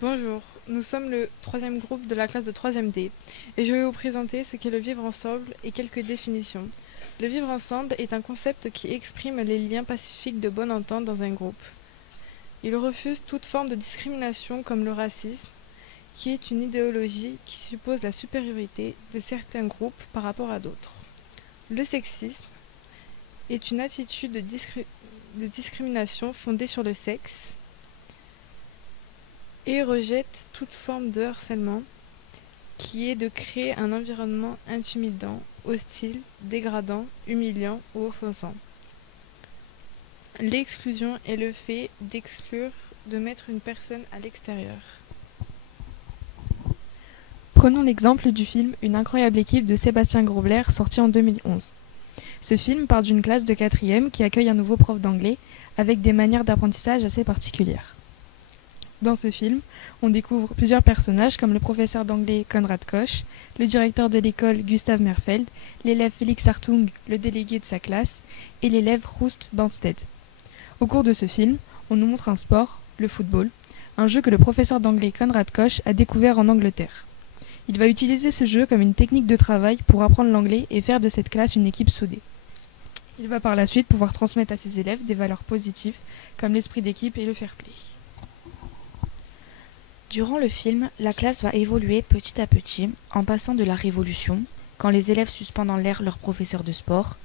Bonjour, nous sommes le troisième groupe de la classe de 3e D et je vais vous présenter ce qu'est le vivre ensemble et quelques définitions. Le vivre ensemble est un concept qui exprime les liens pacifiques de bonne entente dans un groupe. Il refuse toute forme de discrimination comme le racisme, qui est une idéologie qui suppose la supériorité de certains groupes par rapport à d'autres. Le sexisme est une attitude de discrimination fondée sur le sexe et rejette toute forme de harcèlement qui est de créer un environnement intimidant, hostile, dégradant, humiliant ou offensant. L'exclusion est le fait d'exclure, de mettre une personne à l'extérieur. Prenons l'exemple du film Une incroyable équipe de Sébastien Grobler sorti en 2011. Ce film part d'une classe de 4e qui accueille un nouveau prof d'anglais avec des manières d'apprentissage assez particulières. Dans ce film, on découvre plusieurs personnages comme le professeur d'anglais Konrad Koch, le directeur de l'école Gustav Merfeld, l'élève Félix Hartung, le délégué de sa classe, et l'élève Roest Bandsted. Au cours de ce film, on nous montre un sport, le football, un jeu que le professeur d'anglais Konrad Koch a découvert en Angleterre. Il va utiliser ce jeu comme une technique de travail pour apprendre l'anglais et faire de cette classe une équipe soudée. Il va par la suite pouvoir transmettre à ses élèves des valeurs positives comme l'esprit d'équipe et le fair play. Durant le film, la classe va évoluer petit à petit en passant de la révolution, quand les élèves suspendent en l'air leur professeur de sport,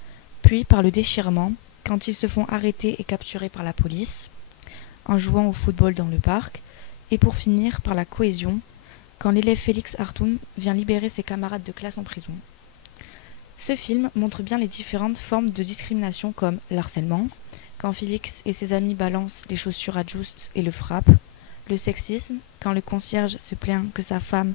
puis par le déchirement, quand ils se font arrêter et capturer par la police, en jouant au football dans le parc, et pour finir par la cohésion, quand l'élève Félix Hartung vient libérer ses camarades de classe en prison. Ce film montre bien les différentes formes de discrimination comme l'harcèlement, quand Félix et ses amis balancent les chaussures à Just et le frappent, le sexisme, quand le concierge se plaint que sa femme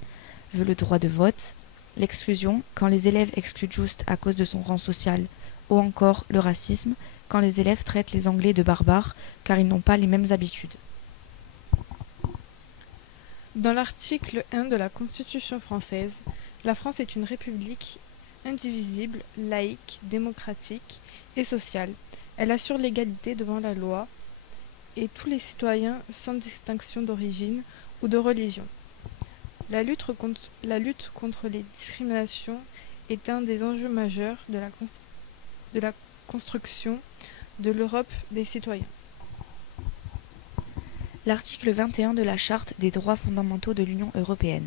veut le droit de vote, l'exclusion, quand les élèves excluent Just à cause de son rang social, ou encore le racisme, quand les élèves traitent les Anglais de barbares car ils n'ont pas les mêmes habitudes. Dans l'article 1 de la Constitution française, la France est une république indivisible, laïque, démocratique et sociale. Elle assure l'égalité devant la loi et tous les citoyens sans distinction d'origine ou de religion. La lutte contre les discriminations est un des enjeux majeurs de la construction de l'Europe des citoyens. L'article 21 de la Charte des droits fondamentaux de l'Union européenne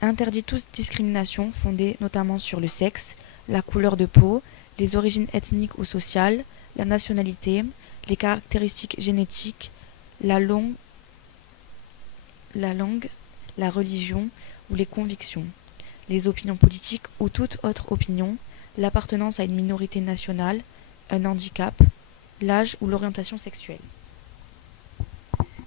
interdit toute discrimination fondée notamment sur le sexe, la couleur de peau, les origines ethniques ou sociales, la nationalité, les caractéristiques génétiques, la langue, la religion ou les convictions, les opinions politiques ou toute autre opinion, l'appartenance à une minorité nationale, un handicap, l'âge ou l'orientation sexuelle.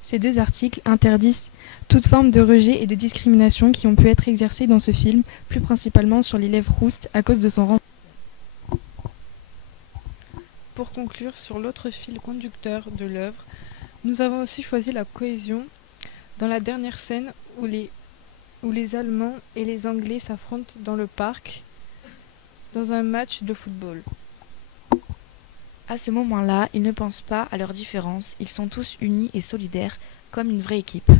Ces deux articles interdisent toute forme de rejet et de discrimination qui ont pu être exercées dans ce film, plus principalement sur l'élève Roest à cause de son rang. Pour conclure sur l'autre fil conducteur de l'œuvre, nous avons aussi choisi la cohésion dans la dernière scène où les Allemands et les Anglais s'affrontent dans le parc dans un match de football. À ce moment-là, ils ne pensent pas à leurs différences, ils sont tous unis et solidaires comme une vraie équipe.